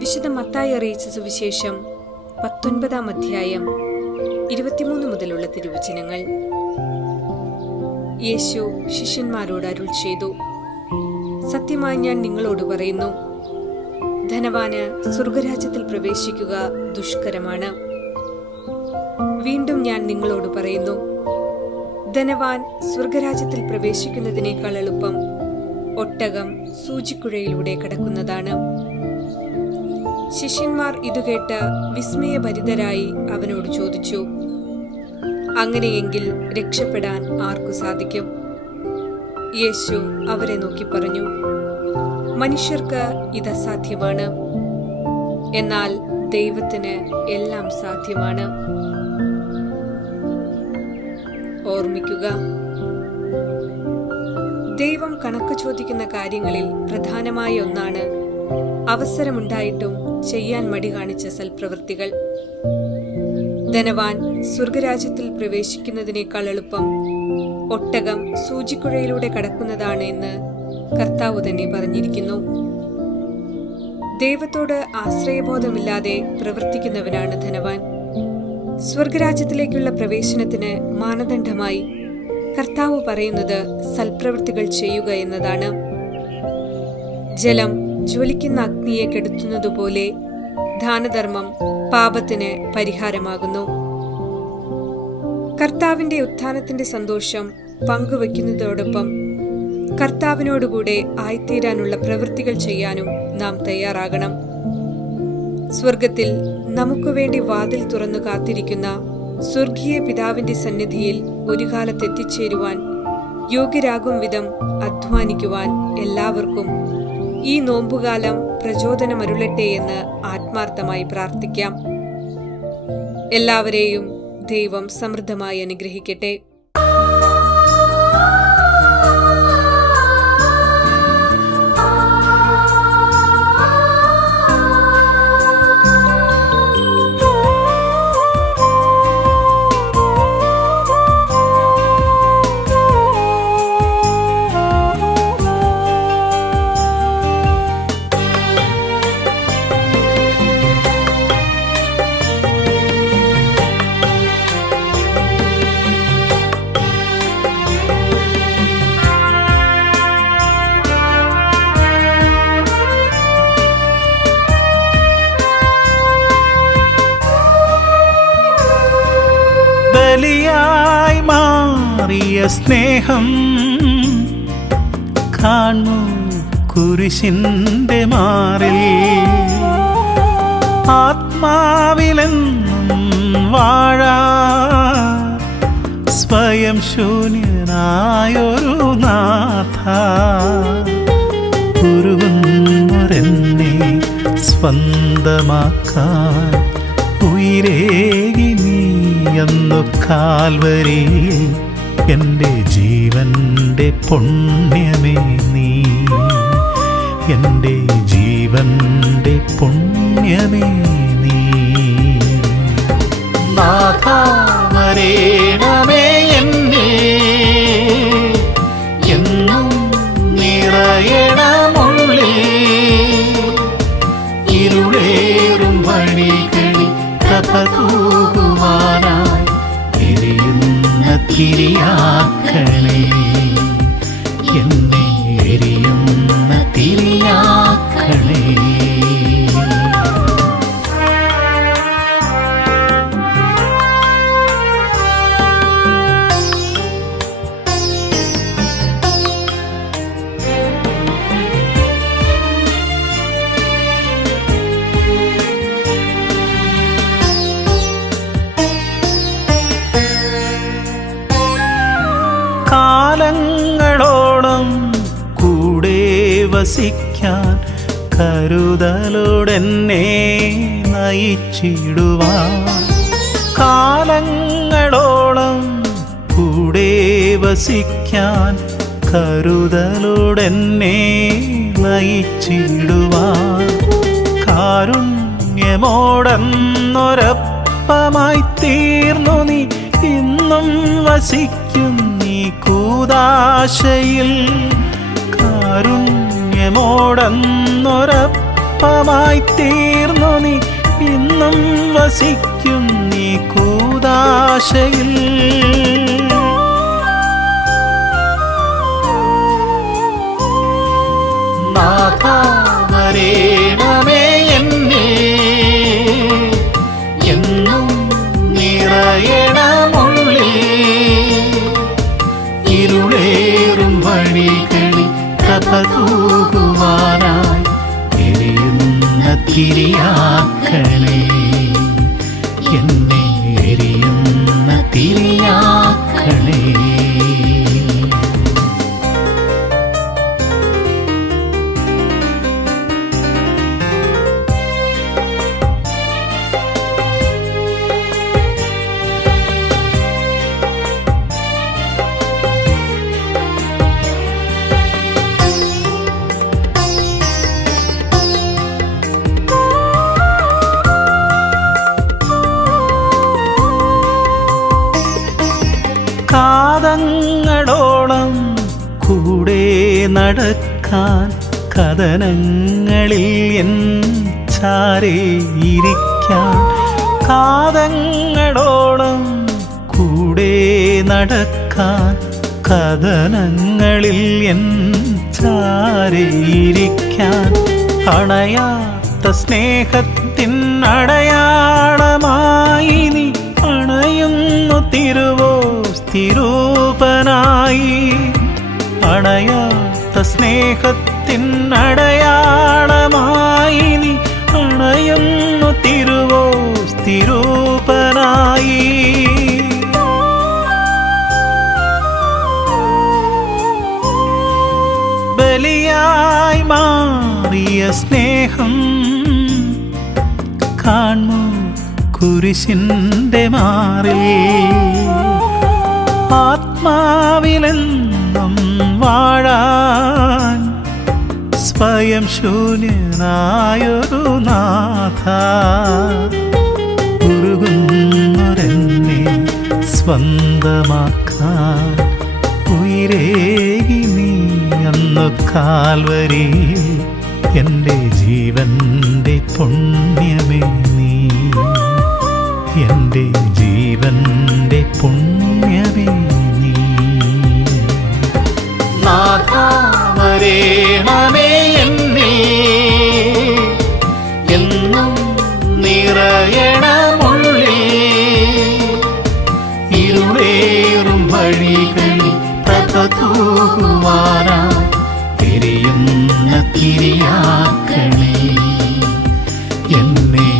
വിശുദ്ധ മത്തായി അറിയിച്ച സുവിശേഷം 19-ാം അധ്യായം 23 മുതലുള്ള തിരുവചനങ്ങൾ. യേശു ശിഷ്യന്മാരോട് അരുൾ ചെയ്തു, സത്യമായി ഞാൻ നിങ്ങളോട് പറയുന്നു, ധനവാന് സ്വർഗരാജ്യത്തിൽ പ്രവേശിക്കുക ദുഷ്കരമാണ്. വീണ്ടും ഞാൻ നിങ്ങളോട് പറയുന്നു, ധനവാൻ സ്വർഗരാജ്യത്തിൽ പ്രവേശിക്കുന്നതിനേക്കാൾ എളുപ്പം ഒട്ടകം സൂചിക്കുഴയിലൂടെ കടക്കുന്നതാണ്. ശിഷ്യന്മാർ ഇതുകേട്ട് വിസ്മയഭരിതരായി അവനോട് ചോദിച്ചു, അങ്ങനെയെങ്കിൽ രക്ഷപ്പെടാൻ ആർക്കു സാധിക്കും? യേശു അവരെ നോക്കി പറഞ്ഞു, മനുഷ്യർക്ക് ഇത് അസാധ്യമാണ്, എന്നാൽ ദൈവത്തിന് എല്ലാം സാധ്യമാണ്. ഓർമ്മിക്കുക, ദൈവം കണക്ക് ചോദിക്കുന്ന കാര്യങ്ങളിൽ പ്രധാനമായ ഒന്നാണ് അവസരമുണ്ടായിട്ടും ചെയ്യാൻ മടി കാണിച്ച സൽപ്രവൃത്തികൾ. ധനവാൻ സ്വർഗരാജ്യത്തിൽ പ്രവേശിക്കുന്നതിനേക്കാൾ എളുപ്പം ഒട്ടകം സൂചിക്കുഴയിലൂടെ കടക്കുന്നതാണ് എന്ന് കർത്താവ് തന്നെ പറഞ്ഞിരിക്കുന്നു. ദൈവത്തോട് ആശ്രയബോധമില്ലാതെ പ്രവർത്തിക്കുന്നവനാണ് ധനവാൻ. സ്വർഗരാജ്യത്തിലേക്കുള്ള പ്രവേശനത്തിന് മാനദണ്ഡമായി കർത്താവ് പറയുന്നത് സൽപ്രവൃത്തികൾ ചെയ്യുക എന്നതാണ്. ജലം ജ്വലിക്കുന്ന അഗ്നിയെ കെടുത്തുന്നതുപോലെ ദാനധർമ്മം പാപത്തിന് പരിഹാരമാകുന്നു. കർത്താവിന്റെ ഉത്ഥാനത്തിന്റെ സന്തോഷം പങ്കുവയ്ക്കുന്നതോടൊപ്പം കർത്താവിനോടുകൂടെ ആയിത്തീരാനുള്ള പ്രവൃത്തികൾ ചെയ്യാനും നാം തയ്യാറാകണം. സ്വർഗത്തിൽ നമുക്ക് വേണ്ടി വാതിൽ തുറന്നു കാത്തിരിക്കുന്ന സ്വർഗീയ പിതാവിന്റെ സന്നിധിയിൽ ഒരു കാലത്ത് എത്തിച്ചേരുവാൻ യോഗ്യരാകും വിധം അധ്വാനിക്കുവാൻ എല്ലാവർക്കും ഈ നോമ്പുകാലം പ്രചോദനമരുളട്ടെ എന്ന് ആത്മാർത്ഥമായി പ്രാർത്ഥിക്കാം. എല്ലാവരെയും ദൈവം സമൃദ്ധമായി അനുഗ്രഹിക്കട്ടെ. ബലിയായി മാറിയ സ്നേഹം കാണൂ കുരിശിന്റെ മാറിൽ, ആത്മാവിലെന്നും വാഴാ സ്വയം ശൂന്യനായൊരു നാഥ, ഉരുകുന്നൊരെന്നെ സ്വന്തമാക്കാൻ ഉയിരേകി നീയെന്നു കാൽവരിയിൽ, എൻ്റെ ജീവന്റെ പുണ്യമേ നീ, എൻ്റെ ജീവന്റെ പുണ്യമേ നീ. നാഥാ വരേണമേ എന്നിൽ, എന്നും നിറയണമുള്ളിൽ, ഇരുളേറും വഴികളിൽ പ്രഭ തൂകുവാനായി എരിയുന്ന തിരിയാക്കളേ, എന്നെ എരിയുന്ന തിരിയാക്കളേ. കാലങ്ങളോളം കൂടെ വസിക്കാൻ കരുതലോടെന്നെ നയിച്ചിടുവാൻ, കാലങ്ങളോളം കൂടെ വസിക്കാൻ കരുതലോടെന്നെ നയിച്ചിടുവാൻ, കാരുണ്യമോടെന്നൊരപ്പമായി തീർന്നു നീ ഇന്നും വസിക്കും കൂദാശയിൽ, കാരുണ്യമോടെന്നൊരപ്പമായി അപ്പമായി തീർന്നു നീ ഇന്നും വസിക്കും നീ കൂദാശയിൽ. നാഥാ വരേണമേ എന്നിൽ, എന്നും നിറയണമുള്ളിൽ. ഇരുളേറും വഴികളിൽ പ്രഭ തൂകുവാനായി എരിയുന്ന തിരിയാക്കണേ, എന്നെ എരിയുന്ന തിരിയാക്കണേ. കാതങ്ങളോളം കൂടെ നടക്കാൻ, കഥനങ്ങളിൽ എൻ ചാരേ ഇരിക്കാൻ. കാതങ്ങളോളം കൂടെ നടക്കാൻ, കഥനങ്ങളിൽ എൻ ചാരേ ഇരിക്കാൻ. അണയാത്ത സ്നേഹത്തിൻ അടയാളമായി നീ അണയുന്നു തിരുവോസ്തിരൂപനായി. അണയാത്ത സ്നേഹത്തിൻ അടയാളമായി നീ അണയുന്നു തിരുവോസ്തിരൂപനായി. ബലിയായി മാറിയ സ്നേഹം കാണു കുരിശിൻ്റെ മാറിൽ. ആത്മാവിലെന്നും വാഴാൻ സ്വയം ശൂന്യനായൊരു നാഥ, ഉരുകുന്നൊരെന്നെ സ്വന്തമാക്കാൻ ഉയിരേകി നീ അന്നു കാൽവരിയിൽ. എൻ്റെ ജീവൻ്റെ പുണ്യമേ നീ, എൻ്റെ ജീവൻ്റെ പുണ്യമേ നീ. നാഥാ വരേണമേ എന്നിൽ, എന്നും നിറയണമുള്ളിൽ. ഇരുളേറും വഴികളിൽ പ്രഭ തൂകുവാനായി എരിയുന്ന തിരിയാക്കണേ, എന്നെ